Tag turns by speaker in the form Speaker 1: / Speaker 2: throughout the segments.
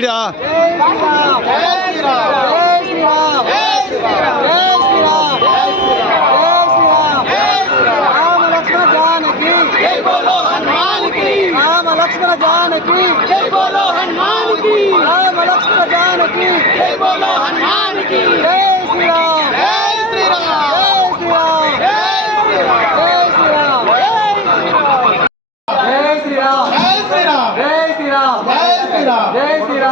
Speaker 1: Ram
Speaker 2: Yeah. Janaki Hanuman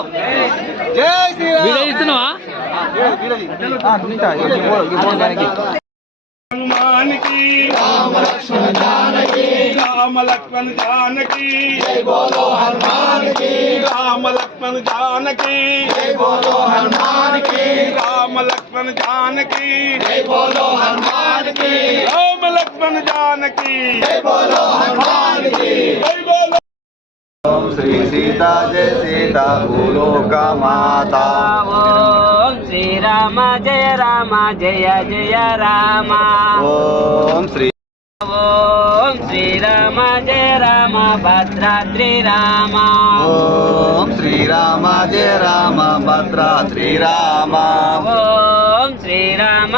Speaker 2: Hanuman
Speaker 3: की
Speaker 2: राम लक्ष्मण जानकी
Speaker 4: राम लक्ष्मण जानकी बोलो हनुमान की
Speaker 2: राम लक्ष्मण जानकी
Speaker 4: बोलो हनुमान की
Speaker 2: राम लक्ष्मण जानकी
Speaker 4: बोलो हनुमान
Speaker 5: श्री सीता जय सीता ओम
Speaker 6: ॐ श्रीराम जय राम जय जय राम
Speaker 5: ॐ श्री
Speaker 6: ॐ श्रीराम जय राम भद्रा ओम
Speaker 5: ॐ श्रीराम जय राम भद्रा श्रीराम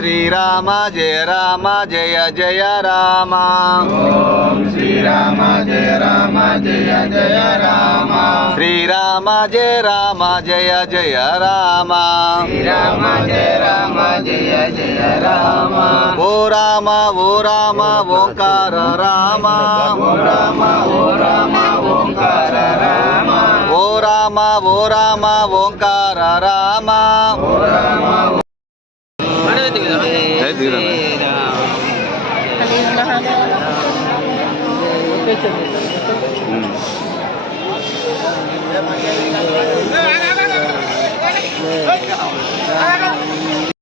Speaker 5: श्री राम जय राम जय जय राम
Speaker 7: श्री राम जय राम जय जय राम
Speaker 5: श्री राम जय राम जय जय राम
Speaker 7: राम जय राम जय जय राम
Speaker 5: ओ राम वो राम ओंकार राम
Speaker 7: ओ राम ओ राम ओंकार राम
Speaker 5: ओ राम ओ राम ओंकार राम ओ राम
Speaker 3: 食
Speaker 8: い、ね。い。食